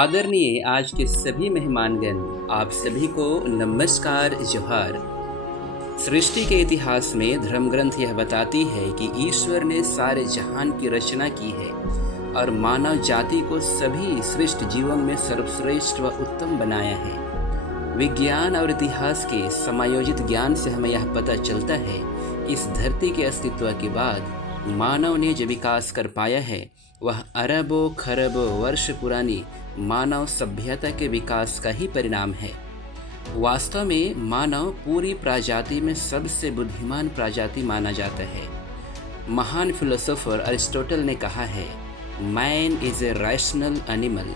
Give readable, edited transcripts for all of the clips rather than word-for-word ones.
आदरणीय आज के सभी मेहमानगण, आप सभी को नमस्कार जोहार। सृष्टि के इतिहास में धर्म ग्रंथ यह बताती है कि ईश्वर ने सारे जहान की रचना की है और मानव जाति को सभी सृष्ट जीवों में सर्वश्रेष्ठ व उत्तम बनाया है। विज्ञान और इतिहास के समायोजित ज्ञान से हमें यह पता चलता है कि इस धरती के अस्तित्व के बाद मानव ने जो विकास कर पाया है वह अरबों खरबों वर्ष पुरानी मानव सभ्यता के विकास का ही परिणाम है। वास्तव में मानव पूरी प्रजाति में सबसे बुद्धिमान प्रजाति माना जाता है। महान फिलोसोफर अरिस्टोटल ने कहा है, man is a rational animal.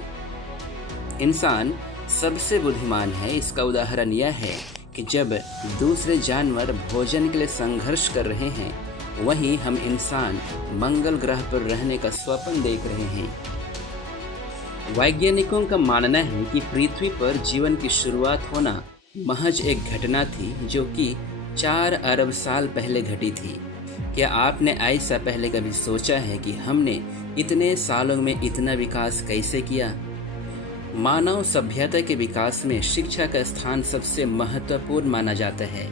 इंसान सबसे बुद्धिमान है। इसका उदाहरण यह है कि जब दूसरे जानवर भोजन के लिए संघर्ष कर रहे हैं, वहीं हम इंसान मंगल ग्रह पर रहने का स्वप्न देख रहे हैं। वैज्ञानिकों का मानना है कि पृथ्वी पर जीवन की शुरुआत होना महज एक घटना थी जो कि 4 अरब साल पहले घटी थी। क्या आपने ऐसा पहले कभी सोचा है कि हमने इतने सालों में इतना विकास कैसे किया? मानव सभ्यता के विकास में शिक्षा का स्थान सबसे महत्वपूर्ण माना जाता है।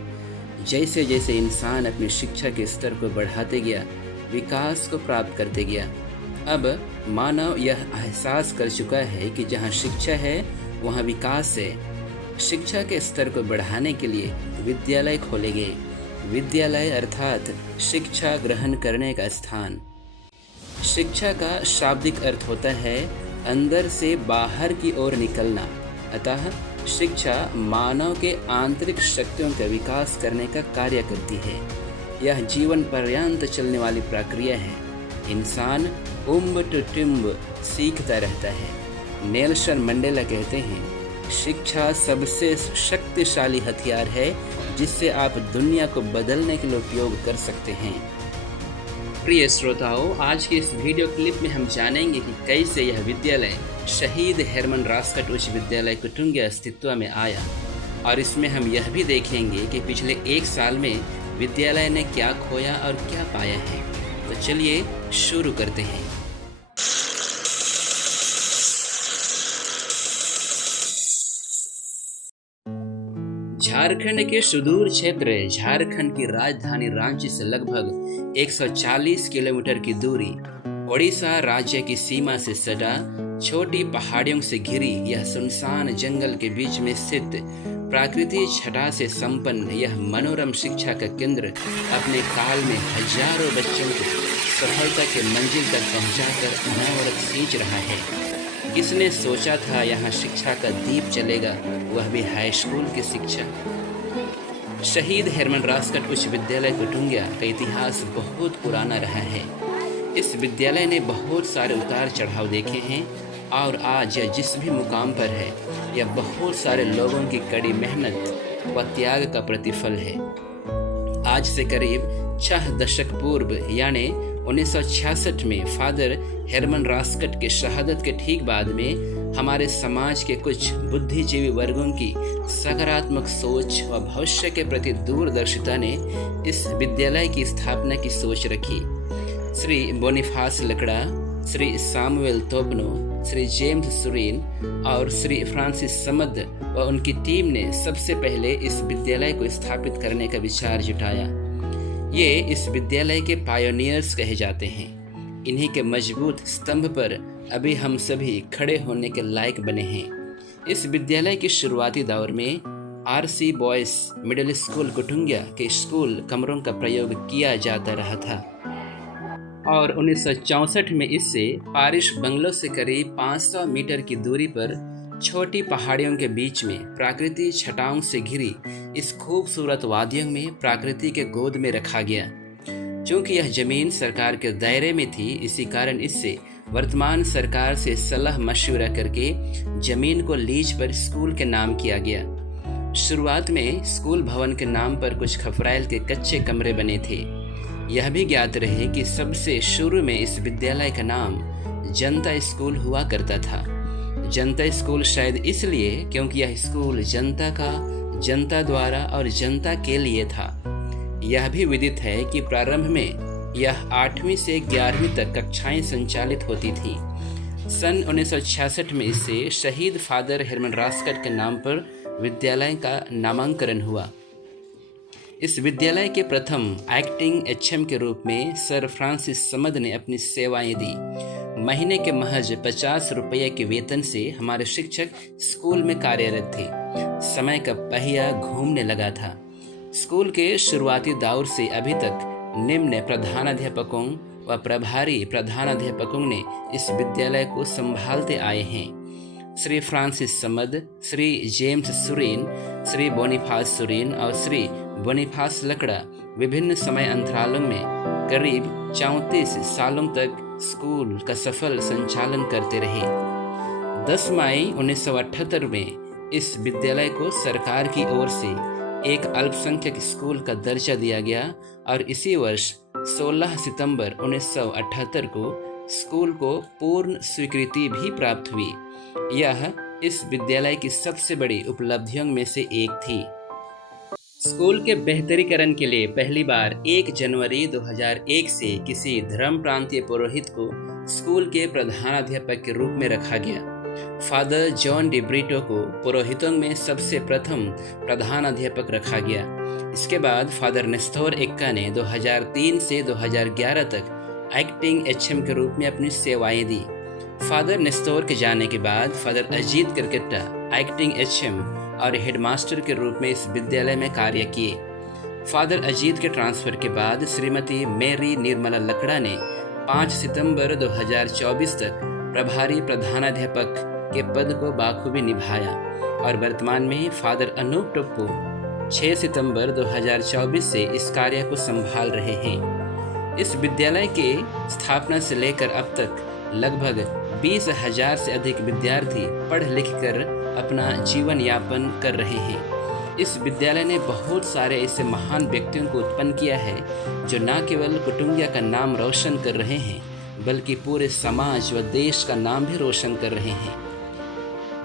जैसे जैसे इंसान अपनी शिक्षा के स्तर को बढ़ाते गया, विकास को प्राप्त करते गया। अब मानव यह एहसास कर चुका है कि जहाँ शिक्षा है वहाँ विकास है। शिक्षा के स्तर को बढ़ाने के लिए विद्यालय खोले गए। विद्यालय अर्थात शिक्षा ग्रहण करने का स्थान। शिक्षा का शाब्दिक अर्थ होता है अंदर से बाहर की ओर निकलना। अतः शिक्षा मानव के आंतरिक शक्तियों का विकास करने का कार्य करती है। यह जीवन पर्यंत चलने वाली प्रक्रिया है। इंसान उम्ब टू टिम्ब सीखता रहता है। नेल्सन मंडेला कहते हैं, शिक्षा सबसे शक्तिशाली हथियार है जिससे आप दुनिया को बदलने के लिए उपयोग कर सकते हैं। प्रिय श्रोताओं, आज के इस वीडियो क्लिप में हम जानेंगे कि कैसे यह विद्यालय शहीद हेरमन रास्कट उच्च विद्यालय कुटुंगिया अस्तित्व में आया, और इसमें हम यह भी देखेंगे कि पिछले 1 साल में विद्यालय ने क्या खोया और क्या पाया है। तो चलिए शुरू करते हैं। झारखंड के सुदूर क्षेत्र झारखंड की राजधानी रांची से लगभग 140 किलोमीटर की दूरी, ओडिशा राज्य की सीमा से सटा छोटी पहाड़ियों से घिरी यह सुनसान जंगल के बीच में स्थित प्राकृतिक छटा से संपन्न यह मनोरम शिक्षा का केंद्र अपने काल में हजारों बच्चों को सफलता के मंजिल तक पहुंचाकर अनवरत सींच रहा है। किसने सोचा था यहाँ शिक्षा का दीप चलेगा, वह भी हाई स्कूल की शिक्षा। शहीद हेरमन रास्कट उच्च विद्यालय कुटुंगिया का इतिहास बहुत पुराना रहा है। इस विद्यालय ने बहुत सारे उतार चढ़ाव देखे हैं और आज यह जिस भी मुकाम पर है, यह बहुत सारे लोगों की कड़ी मेहनत व त्याग का प्रतिफल है। आज से करीब 6 दशक पूर्व यानी 1966 में फादर हेरमन रास्कट के शहादत के ठीक बाद में हमारे समाज के कुछ बुद्धिजीवी वर्गों की सकारात्मक सोच व भविष्य के प्रति दूरदर्शिता ने इस विद्यालय की स्थापना की सोच रखी। श्री बोनीफास लकड़ा, श्री सामुएल तोपनो, श्री जेम्स सुरीन और श्री फ्रांसिस समद व उनकी टीम ने सबसे पहले इस विद्यालय को स्थापित करने का विचार जुटाया। ये इस विद्यालय के पायोनियर्स कहे जाते हैं। इन्हीं के मजबूत स्तंभ पर अभी हम सभी खड़े होने के लायक बने हैं। इस विद्यालय के शुरुआती दौर में RC बॉयज मिडिल स्कूल कुटुंगिया के स्कूल कमरों का प्रयोग किया जाता रहा था और 1964 में इससे पारिश बंगलों से करीब 500 मीटर की दूरी पर छोटी पहाड़ियों के बीच में प्राकृतिक छटाओं से घिरी इस खूबसूरत वादियों में प्रकृति के गोद में रखा गया। क्योंकि यह जमीन सरकार के दायरे में थी, इसी कारण इससे वर्तमान सरकार से सलाह मशवरा करके जमीन को लीज पर स्कूल के नाम किया गया। शुरुआत में स्कूल भवन के नाम पर कुछ खफराइल के कच्चे कमरे बने थे। यह भी ज्ञात रहे कि सबसे शुरू में इस विद्यालय का नाम जनता स्कूल हुआ करता था। जनता स्कूल शायद इसलिए क्योंकि यह स्कूल जनता का, जनता द्वारा और जनता के लिए था। यह भी विदित है कि प्रारंभ में यह 8वीं से 11वीं तक कक्षाएं संचालित होती थीं। सन 1966 में इसे शहीद फादर हेरमन रास्कट के नाम पर विद्यालय का नामांकन हुआ। इस विद्यालय के प्रथम एक्टिंग एचएम के रूप में सर फ्रांसिस समद ने अपनी सेवाएं दी। महीने के महज 50 रुपये के वेतन से हमारे शिक्षक स्कूल में कार्यरत थे। समय का पहिया घूमने लगा था। स्कूल के शुरुआती दौर से अभी तक निम्न प्रधानाध्यापकों व प्रभारी प्रधानाध्यापकों ने इस विद्यालय को संभालते आए हैं। श्री फ्रांसिस समद, श्री जेम्स सुरीन, श्री बोनीफास सुरीन और श्री बोनीफास लकड़ा विभिन्न समय अंतरालों में करीब 34 सालों तक स्कूल का सफल संचालन करते रहे। 10 मई 1978 में इस विद्यालय को सरकार की ओर से एक अल्पसंख्यक स्कूल का दर्जा दिया गया और इसी वर्ष 16 सितंबर 1978 को स्कूल को पूर्ण स्वीकृति भी प्राप्त हुई। यह इस विद्यालय की सबसे बड़ी उपलब्धियों में से एक थी। स्कूल के बेहतरीकरण के लिए पहली बार 1 जनवरी 2001 से किसी धर्म प्रांतीय पुरोहित को स्कूल के प्रधानाध्यापक के रूप में रखा गया। फादर जॉन डी ब्रिटो को पुरोहितों में सबसे प्रथम प्रधानाध्यापक रखा गया। इसके बाद फादर नेस्तोर एक्का ने 2003 से 2011 तक एक्टिंग एचएम के रूप में अपनी सेवाएं दी। फादर नेस्तोर के जाने के बाद father Ajit Karkatta acting HM और हेडमास्टर के रूप में इस विद्यालय में कार्य किए। फादर अजीत के ट्रांसफर के बाद श्रीमती मेरी निर्मला लकड़ा ने 5 सितंबर 2024 तक प्रभारी प्रधानाध्यापक के पद को बाखूबी निभाया और वर्तमान में फादर अनूप टप्पू 6 सितंबर 2024 से इस कार्य को संभाल रहे हैं। इस विद्यालय के स्थापना से लेकर अब तक लगभग 20,000 से अधिक विद्यार्थी पढ़ लिख कर अपना जीवन यापन कर रहे हैं। इस विद्यालय ने बहुत सारे ऐसे महान व्यक्तियों को उत्पन्न किया है जो न केवल कुटुंबिया का नाम रोशन कर रहे हैं बल्कि पूरे समाज व देश का नाम भी रोशन कर रहे हैं।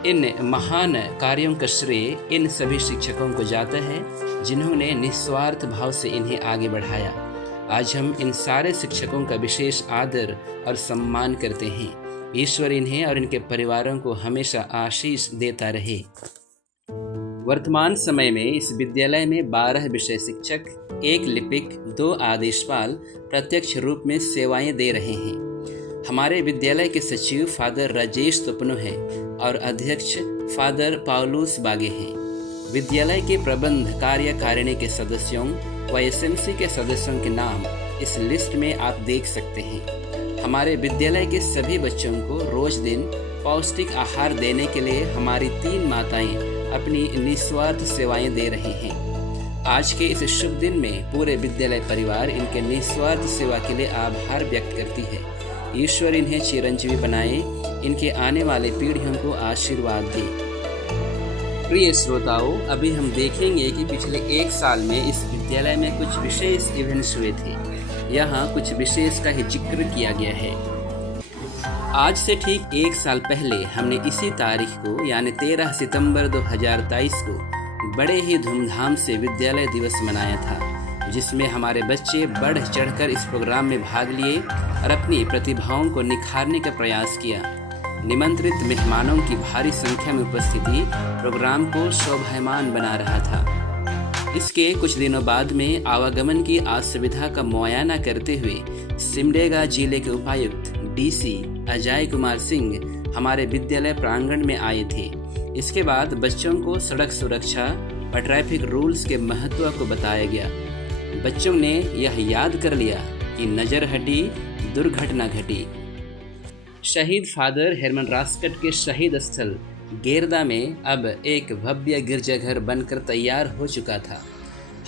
इन महान कार्यों का श्रेय इन सभी शिक्षकों को जाता है जिन्होंने निस्वार्थ भाव से इन्हें आगे बढ़ाया। आज हम इन सारे शिक्षकों का विशेष आदर और सम्मान करते हैं। ईश्वर इन्हें और इनके परिवारों को हमेशा आशीष देता रहे। वर्तमान समय में इस विद्यालय में 12 विषय शिक्षक, 1 लिपिक, 2 आदेशपाल प्रत्यक्ष रूप में सेवाएं दे रहे हैं। हमारे विद्यालय के सचिव फादर राजेश तुपनो हैं और अध्यक्ष फादर पाउलुस बागे हैं। विद्यालय के प्रबंध कार्यकारिणी के सदस्यों व एसएमसी के सदस्यों के नाम इस लिस्ट में आप देख सकते हैं। हमारे विद्यालय के सभी बच्चों को रोज दिन पौष्टिक आहार देने के लिए हमारी 3 माताएं अपनी निस्वार्थ सेवाएं दे रही हैं। आज के इस शुभ दिन में पूरे विद्यालय परिवार इनके निस्वार्थ सेवा के लिए आभार व्यक्त करती है। ईश्वर इन्हें चिरंजीवी बनाए, इनके आने वाले पीढ़ियों को आशीर्वाद दे। प्रिय श्रोताओं, अभी हम देखेंगे कि पिछले 1 साल में इस विद्यालय में कुछ विशेष इवेंट्स हुए थे। यहाँ कुछ विशेष का ही जिक्र किया गया है। आज से ठीक 1 साल पहले हमने इसी तारीख को यानी 13 सितंबर 2023 को बड़े ही धूमधाम से विद्यालय दिवस मनाया था, जिसमें हमारे बच्चे बढ़ चढ़कर इस प्रोग्राम में भाग लिए और अपनी प्रतिभाओं को निखारने का प्रयास किया। निमंत्रित मेहमानों की भारी संख्या में उपस्थिति प्रोग्राम को शोभायमान बना रहा था। इसके कुछ दिनों बाद में आवागमन की असुविधा का मुआयना करते हुए सिमडेगा जिले के उपायुक्त डीसी अजय कुमार सिंह हमारे विद्यालय प्रांगण में आए थे। इसके बाद बच्चों को सड़क सुरक्षा और ट्रैफिक रूल्स के महत्व को बताया गया। बच्चों ने यह याद कर लिया कि नजर हटी दुर्घटना घटी। शहीद फादर हेरमन रास्कट के शहीद स्थल गेरदा में अब एक भव्य गिरजाघर बनकर तैयार हो चुका था।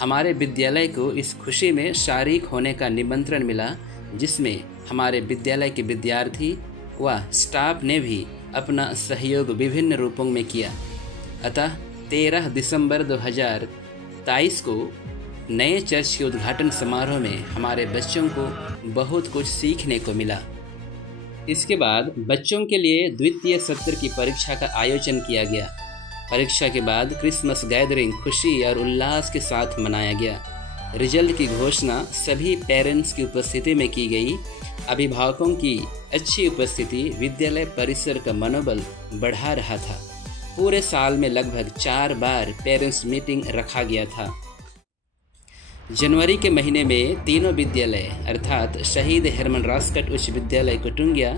हमारे विद्यालय को इस खुशी में शारीक होने का निमंत्रण मिला, जिसमें हमारे विद्यालय के विद्यार्थी व स्टाफ ने भी अपना सहयोग विभिन्न रूपों में किया। अतः 13 दिसंबर 2023 को नए चर्च के उद्घाटन समारोह में हमारे बच्चों को बहुत कुछ सीखने को मिला। इसके बाद बच्चों के लिए द्वितीय सत्र की परीक्षा का आयोजन किया गया। परीक्षा के बाद क्रिसमस गैदरिंग खुशी और उल्लास के साथ मनाया गया। रिजल्ट की घोषणा सभी पेरेंट्स की उपस्थिति में की गई। अभिभावकों की अच्छी उपस्थिति विद्यालय परिसर का मनोबल बढ़ा रहा था। पूरे साल में लगभग 4 बार पेरेंट्स मीटिंग रखा गया था। जनवरी के महीने में तीनों विद्यालय अर्थात शहीद हेरमन राजकट उच्च विद्यालय कुटुंगिया,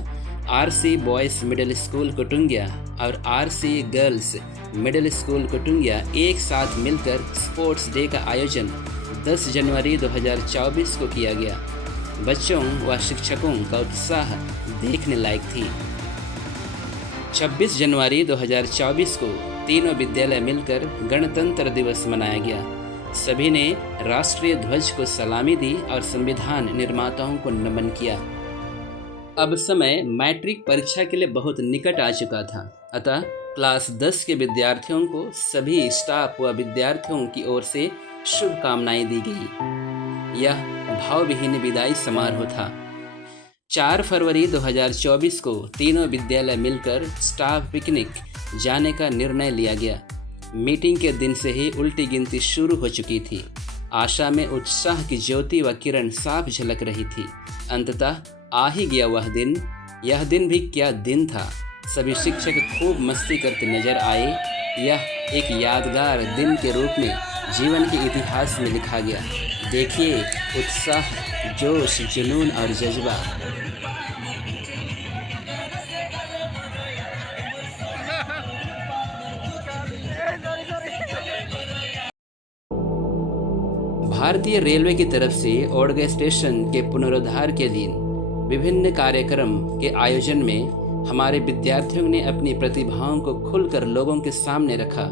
आरसी बॉयज़ मिडिल स्कूल कुटुंगिया और आरसी गर्ल्स मिडिल स्कूल कुटुंगिया एक साथ मिलकर स्पोर्ट्स डे का आयोजन 10 जनवरी 2024 को किया गया। बच्चों व शिक्षकों का उत्साह देखने लायक थी। 26 जनवरी 2024 को तीनों विद्यालय मिलकर गणतंत्र दिवस मनाया गया। सभी ने राष्ट्रीय ध्वज को सलामी दी और संविधान निर्माताओं को नमन किया। अब समय मैट्रिक परीक्षा के लिए बहुत निकट आ चुका था, अतः क्लास 10 के विद्यार्थियों को सभी स्टाफ व विद्यार्थियों की ओर से शुभकामनाएं दी गई। यह भावविहीन विदाई समारोह था। 4 फरवरी 2024 को तीनों विद्यालय मिलकर स्टाफ पिकनिक जाने का निर्णय लिया गया। मीटिंग के दिन से ही उल्टी गिनती शुरू हो चुकी थी। आशा में उत्साह की ज्योति व किरण साफ झलक रही थी। अंततः आ ही गया वह दिन। यह दिन भी क्या दिन था। सभी शिक्षक खूब मस्ती करते नजर आए। यह एक यादगार दिन के रूप में जीवन के इतिहास में लिखा गया। देखिए उत्साह, जोश, जुनून और जज्बा। भारतीय रेलवे की तरफ से ओड़गय स्टेशन के पुनरुद्धार के दिन विभिन्न कार्यक्रम के आयोजन में हमारे विद्यार्थियों ने अपनी प्रतिभाओं को खुलकर लोगों के सामने रखा।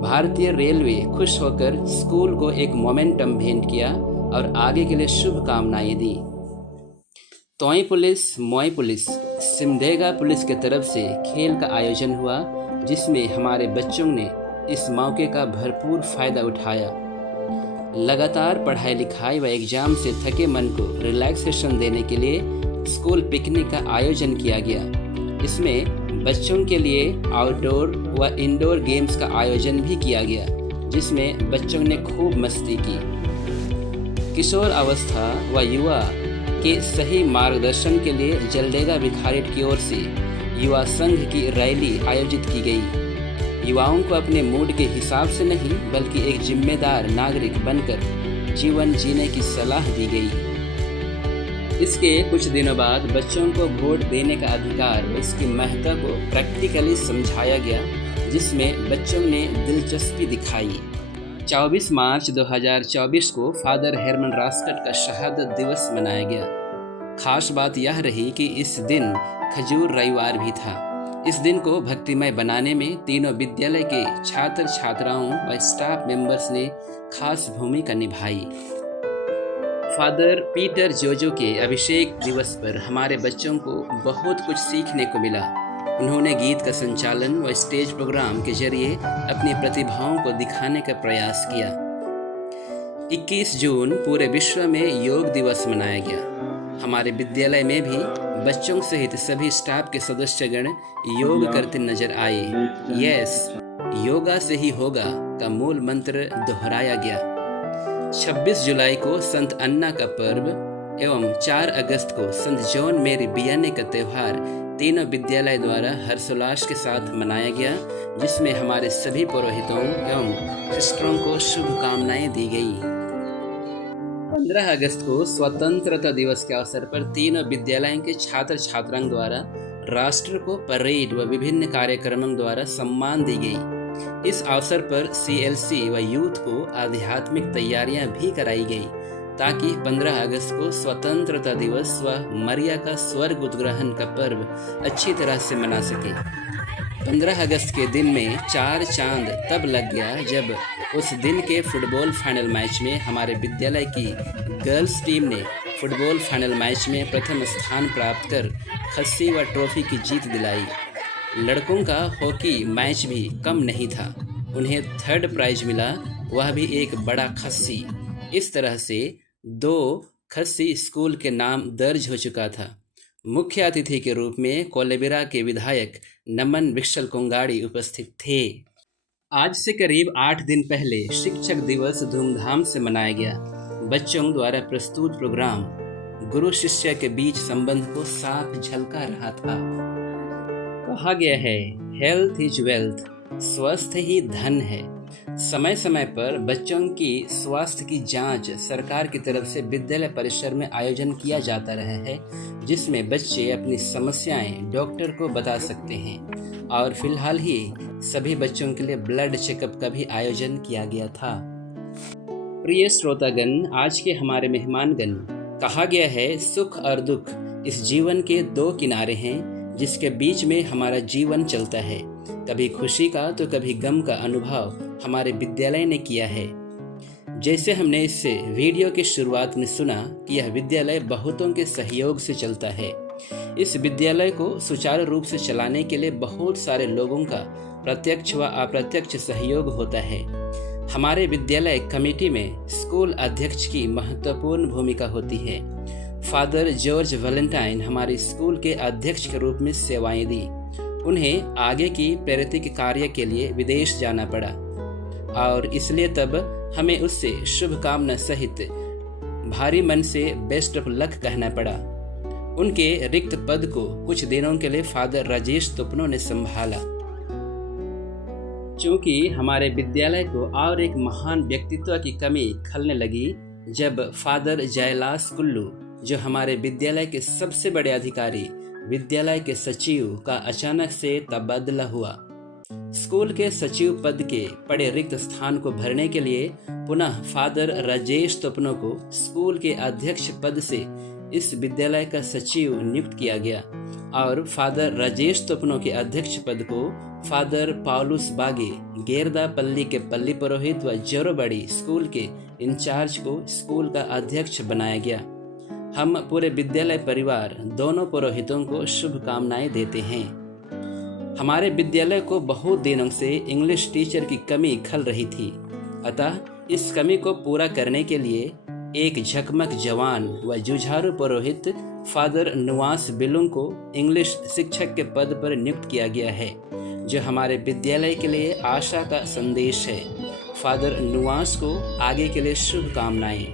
भारतीय रेलवे खुश होकर स्कूल को एक मोमेंटम भेंट किया और आगे के लिए शुभकामनाएं दी। तोई पुलिस, मोई पुलिस, सिमडेगा पुलिस के तरफ से खेल का आयोजन हुआ, जिसमें हमारे बच्चों ने इस मौके का भरपूर फायदा उठाया। लगातार पढ़ाई लिखाई व एग्जाम से थके मन को रिलैक्सेशन देने के लिए स्कूल पिकनिक का आयोजन किया गया। इसमें बच्चों के लिए आउटडोर व इंडोर गेम्स का आयोजन भी किया गया, जिसमें बच्चों ने खूब मस्ती की। किशोर अवस्था व युवा के सही मार्गदर्शन के लिए जलडेगा भिखारीट की ओर से युवा संघ की रैली आयोजित की गई। युवाओं को अपने मूड के हिसाब से नहीं बल्कि एक जिम्मेदार नागरिक बनकर जीवन जीने की सलाह दी गई। इसके कुछ दिनों बाद बच्चों को वोट देने का अधिकार व इसकी महत्ता को प्रैक्टिकली समझाया गया, जिसमें बच्चों ने दिलचस्पी दिखाई। 24 मार्च 2024 को फादर हेरमन राजकट का शहादत दिवस मनाया गया। खास बात यह रही कि इस दिन खजूर रविवार भी था। इस दिन को भक्तिमय बनाने में तीनों विद्यालय के छात्र छात्राओं व स्टाफ मेंबर्स ने खास भूमिका निभाई। फादर पीटर जोजो के अभिषेक दिवस पर हमारे बच्चों को बहुत कुछ सीखने को मिला। उन्होंने गीत का संचालन व स्टेज प्रोग्राम के जरिए अपनी प्रतिभाओं को दिखाने का प्रयास किया। 21 जून पूरे विश्व में योग दिवस मनाया गया। हमारे विद्यालय में भी बच्चों सहित सभी स्टाफ के सदस्यगण योग करते नजर आए। यस, योगा से ही होगा का मूल मंत्र दोहराया गया। 26 जुलाई को संत अन्ना का पर्व एवं 4 अगस्त को संत जॉन मेरी बियाने का त्यौहार तीनों विद्यालय द्वारा हर्षोल्लास के साथ मनाया गया, जिसमें हमारे सभी पुरोहितों एवं सिस्टरों को शुभकामनाएं दी गई। 15 अगस्त को स्वतंत्रता दिवस के अवसर पर तीनों विद्यालयों के छात्र छात्राओं द्वारा राष्ट्र को परेड व विभिन्न कार्यक्रमों द्वारा सम्मान दी गई। इस अवसर पर CLC व यूथ को आध्यात्मिक तैयारियां भी कराई गई, ताकि 15 अगस्त को स्वतंत्रता दिवस व मरिया का स्वर्ग उद्ग्रहण का पर्व अच्छी तरह से मना सके। 15 अगस्त के दिन में 4 चांद तब लग गया जब उस दिन के फुटबॉल फाइनल मैच में हमारे विद्यालय की गर्ल्स टीम ने फुटबॉल फाइनल मैच में प्रथम स्थान प्राप्त कर खस्सी व ट्रॉफी की जीत दिलाई। लड़कों का हॉकी मैच भी कम नहीं था, उन्हें 3rd प्राइज मिला, वह भी एक बड़ा खस्सी। इस तरह से 2 खस्सी स्कूल के नाम दर्ज हो चुका था। मुख्य अतिथि के रूप में कोलेबिरा के विधायक नमन विक्सल कोंगाड़ी उपस्थित थे। आज से करीब 8 दिन पहले शिक्षक दिवस धूमधाम से मनाया गया। बच्चों द्वारा प्रस्तुत प्रोग्राम गुरु शिष्य के बीच संबंध को साफ झलका रहा था। कहा गया है, हेल्थ इज वेल्थ, स्वास्थ्य ही धन है। समय समय पर बच्चों की स्वास्थ्य की जांच सरकार की तरफ से विद्यालय परिसर में आयोजन किया जाता रहा है, जिसमें बच्चे अपनी समस्याएं डॉक्टर को बता सकते हैं। और फिलहाल ही सभी बच्चों के लिए ब्लड चेकअप का भी आयोजन किया गया था। प्रिय श्रोतागण, आज के हमारे मेहमानगण, कहा गया है, सुख और दुख इस जीवन के दो किनारे हैं जिसके बीच में हमारा जीवन चलता है। कभी खुशी का तो कभी गम का अनुभव हमारे विद्यालय ने किया है। जैसे हमने इससे वीडियो की शुरुआत में सुना कि यह विद्यालय बहुतों के सहयोग से चलता है। इस विद्यालय को सुचारू रूप से चलाने के लिए बहुत सारे लोगों का प्रत्यक्ष व अप्रत्यक्ष सहयोग होता है। हमारे विद्यालय कमेटी में स्कूल अध्यक्ष की महत्वपूर्ण भूमिका होती है। फादर जॉर्ज वैलेंटाइन हमारे स्कूल के अध्यक्ष के रूप में सेवाएं दी। उन्हें आगे की प्रेरित कार्य के लिए विदेश जाना पड़ा और इसलिए तब हमें उससे शुभकामना सहित भारी मन से बेस्ट ऑफ लक कहना पड़ा। उनके रिक्त पद को कुछ दिनों के लिए फादर राजेश तुपनो ने संभाला। चूंकि हमारे विद्यालय को और एक महान व्यक्तित्व की कमी खलने लगी जब फादर जयलास कुल्लू, जो हमारे विद्यालय के सबसे बड़े अधिकारी, विद्यालय के सचिव का अचानक से तबादला हुआ। स्कूल के सचिव पद के पड़े रिक्त स्थान को भरने के लिए पुनः फादर राजेश तुपनो को स्कूल के अध्यक्ष पद से इस विद्यालय का सचिव नियुक्त किया गया और फादर राजेश तुपनो के अध्यक्ष पद को फादर पाउलुस बागे, गेरदा पल्ली के पल्ली पुरोहित व जोरोबड़ी स्कूल के इंचार्ज को स्कूल का अध्यक्ष बनाया गया। हम पूरे विद्यालय परिवार दोनों पुरोहितों को शुभकामनाएं देते हैं। हमारे विद्यालय को बहुत दिनों से इंग्लिश टीचर की कमी खल रही थी, अतः इस कमी को पूरा करने के लिए एक झकमक जवान व जुझारू पुरोहित फादर नुआस बिलुंग को इंग्लिश शिक्षक के पद पर नियुक्त किया गया है, जो हमारे विद्यालय के लिए आशा का संदेश है। फादर नुआस को आगे के लिए शुभकामनाएं।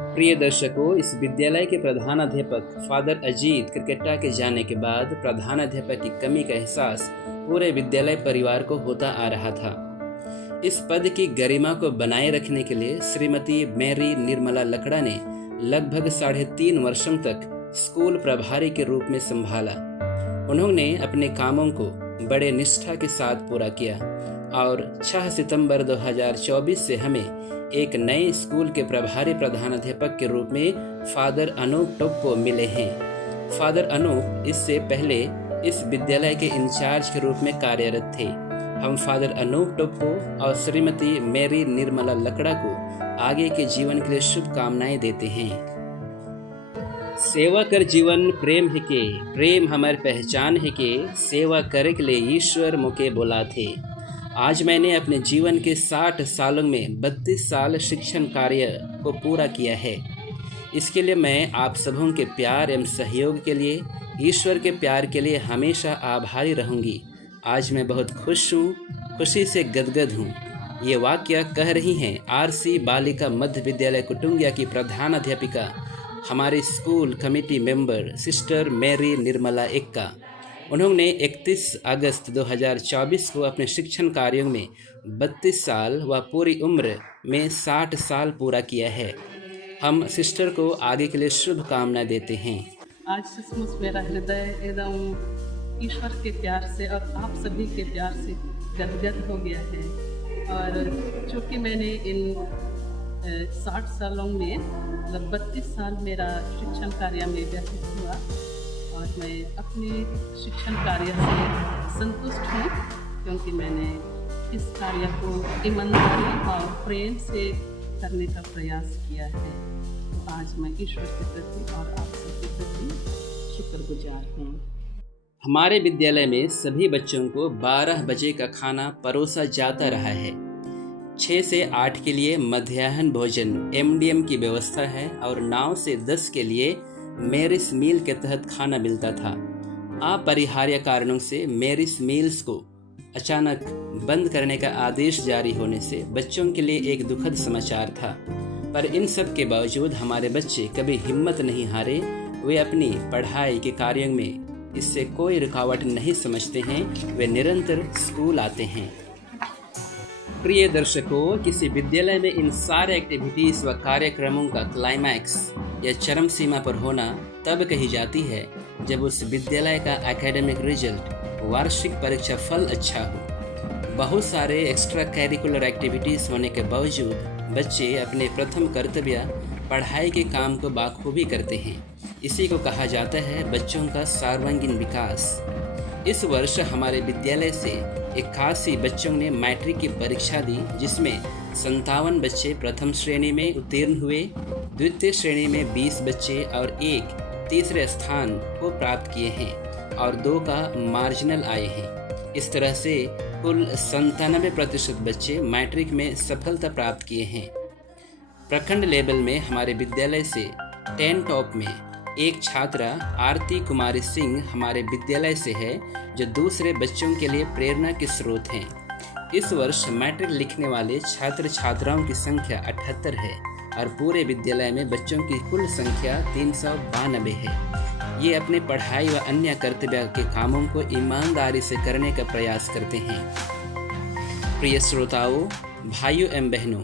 प्रिय दर्शकों, इस विद्यालय के प्रधानाध्यापक फादर अजीत क्रिकेटा के जाने के बाद प्रधानाध्यापक की कमी का एहसास पूरे विद्यालय परिवार को होता आ रहा था। इस पद की गरिमा को बनाए रखने के लिए श्रीमती मैरी निर्मला लकड़ा ने लगभग 3.5 वर्षों तक स्कूल प्रभारी के रूप में संभाला। उन्होंने अपने कामों को बड़े निष्ठा के साथ पूरा किया और 6 सितंबर 2024 से हमें एक नए स्कूल के प्रभारी प्रधानाध्यापक के रूप में फादर अनूप टोप्पो मिले हैं। फादर अनूप इससे पहले इस विद्यालय के इंचार्ज के रूप में कार्यरत थे। हम फादर अनूप टोप्पो और श्रीमती मैरी निर्मला लकड़ा को आगे के जीवन के लिए शुभकामनाएं देते हैं। सेवा कर जीवन प्रेम है के, प्रेम हमारी पहचान है के, सेवा करे के लिए ईश्वर मुके बोला थे। आज मैंने अपने जीवन के 60 सालों में 32 साल शिक्षण कार्य को पूरा किया है। इसके लिए मैं आप सबों के प्यार एवं सहयोग के लिए, ईश्वर के प्यार के लिए हमेशा आभारी रहूंगी। आज मैं बहुत खुश हूँ, खुशी से गदगद हूँ। ये वाक्य कह रही हैं आरसी बालिका मध्य विद्यालय कुटुंबिया की प्रधानाध्यापिका, हमारे school committee member sister Mary Nirmala Ekka. उन्होंने 31 अगस्त 2024 को अपने शिक्षण कार्यों में 32 साल व पूरी उम्र में 60 साल पूरा किया है। हम सिस्टर को आगे के लिए शुभकामनाएं देते हैं। आज सचमुच मेरा हृदय एकदम ईश्वर के प्यार से और आप सभी के प्यार से गदगद हो गया है। और चूँकि मैंने इन 60 सालों में मतलब 32 साल मेरा शिक्षण कार्य में व्यतीत हुआ और मैं अपने शिक्षण कार्य से संतुष्ट हूँ, क्योंकि मैंने इस कार्य को ईमानदारी और प्रेम से करने का प्रयास किया है। तो आज मैं ईश्वर के प्रति और आप सबके प्रति शुक्रगुजार हूँ। हमारे विद्यालय में सभी बच्चों को 12 बजे का खाना परोसा जाता रहा है। 6 से 8 के लिए मध्याह्न भोजन MDM की व्यवस्था है और 9 से 10 के लिए मेरिस मील के तहत खाना मिलता था। अपरिहार्य कारणों से मेरिस मील्स को अचानक बंद करने का आदेश जारी होने से बच्चों के लिए एक दुखद समाचार था। पर इन सब के बावजूद हमारे बच्चे कभी हिम्मत नहीं हारे। वे अपनी पढ़ाई के कार्यों में इससे कोई रुकावट नहीं समझते हैं। वे निरंतर स्कूल आते हैं। प्रिय दर्शकों, किसी विद्यालय में इन सारे एक्टिविटीज़ व कार्यक्रमों का क्लाइमैक्स या चरम सीमा पर होना तब कही जाती है जब उस विद्यालय का एकेडमिक रिजल्ट, वार्षिक परीक्षा फल अच्छा हो। बहुत सारे एक्स्ट्रा करिकुलर एक्टिविटीज़ होने के बावजूद बच्चे अपने प्रथम कर्तव्य पढ़ाई के काम को बाखूबी करते हैं। इसी को कहा जाता है बच्चों का सर्वांगीण विकास। इस वर्ष हमारे विद्यालय से 81 बच्चों ने मैट्रिक की परीक्षा दी, जिसमें 57 बच्चे प्रथम श्रेणी में उत्तीर्ण हुए, द्वितीय श्रेणी में 20 बच्चे और एक तीसरे स्थान को प्राप्त किए हैं और 2 का मार्जिनल आए हैं। इस तरह से कुल 97% बच्चे मैट्रिक में सफलता प्राप्त किए हैं। प्रखंड लेवल में हमारे विद्यालय से 10 टॉप में एक छात्रा आरती कुमारी सिंह हमारे विद्यालय से है, जो दूसरे बच्चों के लिए प्रेरणा के स्रोत हैं। इस वर्ष मैट्रिक लिखने वाले छात्र छात्राओं की संख्या 78 है और पूरे विद्यालय में बच्चों की कुल संख्या 392 है। ये अपने पढ़ाई व अन्य कर्तव्य के कामों को ईमानदारी से करने का प्रयास करते हैं। प्रिय श्रोताओं, भाइयों एवं बहनों,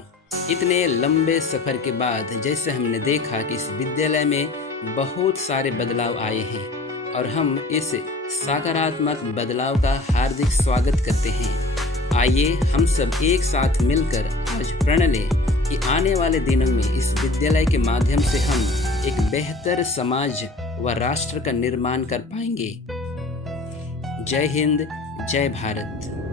इतने लंबे सफ़र के बाद जैसे हमने देखा कि इस विद्यालय में बहुत सारे बदलाव आए हैं और हम इस सकारात्मक बदलाव का हार्दिक स्वागत करते हैं। आइए हम सब एक साथ मिलकर आज प्रण लें कि आने वाले दिनों में इस विद्यालय के माध्यम से हम एक बेहतर समाज व राष्ट्र का निर्माण कर पाएंगे। जय हिंद, जय भारत।